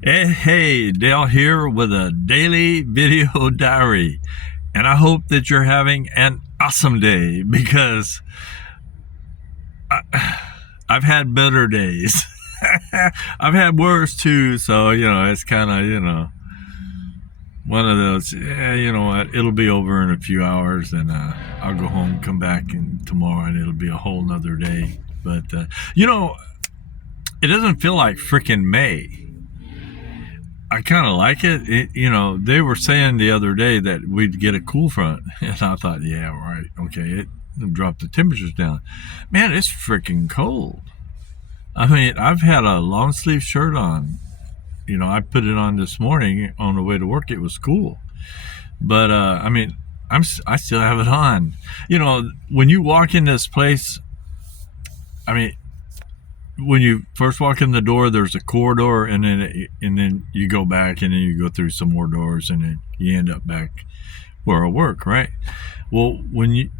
Hey, Dale here with a daily video diary. And I hope that you're having an awesome day because I've had better days. I've had worse too, so, it's kind of, one of those, you know what, it'll be over in a few hours and I'll go home, come back and tomorrow and it'll be a whole nother day. But, it doesn't feel like freaking May. I kind of like it. They were saying the other day that we'd get a cool front. And I thought, yeah, right. Okay, it dropped the temperatures down. Man, it's freaking cold. I mean, I've had a long sleeve shirt on. I put it on this morning on the way to work. It was cool. But, I still have it on. When you walk in this place, when you first walk in the door, there's a corridor, and then you go back, and then you go through some more doors, and then you end up back where I work, right? Well, when you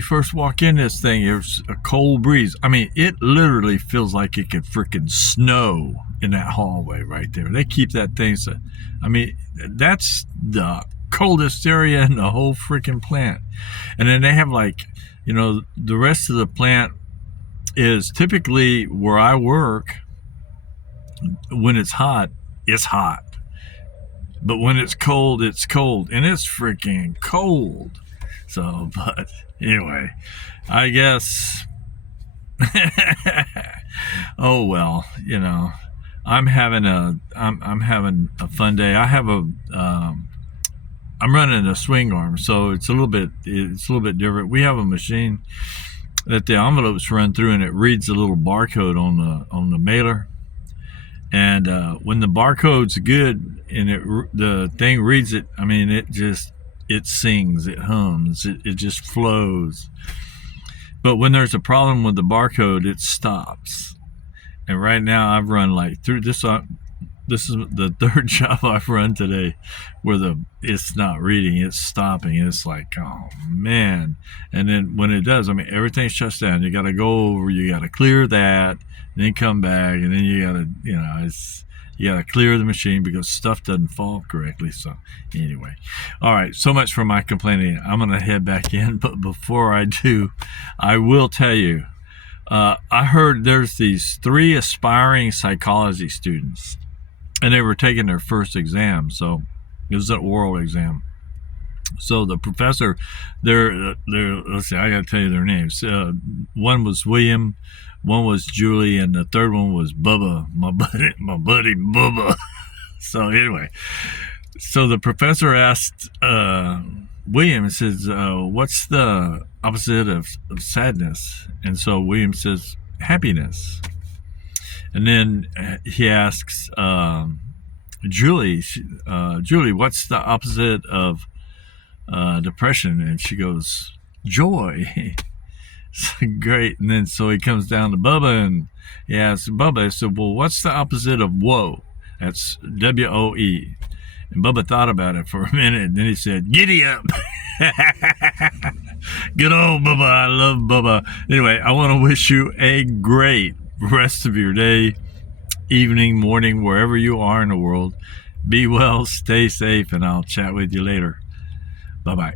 first walk in this thing, there's a cold breeze. It literally feels like it could freaking snow in that hallway right there. They keep that thing so. That's the coldest area in the whole freaking plant. And then they have the rest of the plant is typically where I work. When it's hot, it's hot. But when it's cold, it's cold. And it's freaking cold. So, but anyway, I guess, oh well, I'm having a fun day. I'm running a swing arm, so it's a little bit different. We have a machine that the envelopes run through, and it reads a little barcode on the mailer. And when the barcode's good and the thing reads it, it sings, it hums, it just flows. But when there's a problem with the barcode, it stops. And right now I've run through this. This is the third job I've run today where it's not reading, it's stopping. It's like, oh man. And then when it does, everything shuts down. You got to go over, you got to clear that, and then come back, and then you got to, you got to clear the machine because stuff doesn't fall correctly. So anyway, all right, so much for my complaining. I'm going to head back in, but before I do, I will tell you, I heard there's these 3 aspiring psychology students, and they were taking their first exam. So it was an oral exam. So the professor, let's see, I got to tell you their names. One was William, one was Julie, and the third one was Bubba, my buddy Bubba. So anyway, so the professor asked William, he says, what's the opposite of sadness? And so William says, happiness. And then he asks Julie, what's the opposite of depression? And she goes, joy. Great. And then so he comes down to Bubba and he asks Bubba, he said, well, what's the opposite of woe? That's W-O-E. And Bubba thought about it for a minute, and then he said, giddy up. Good old Bubba. I love Bubba. Anyway, I want to wish you a great rest of your day, evening, morning, wherever you are in the world. Be well, stay safe, and I'll chat with you later. Bye-bye.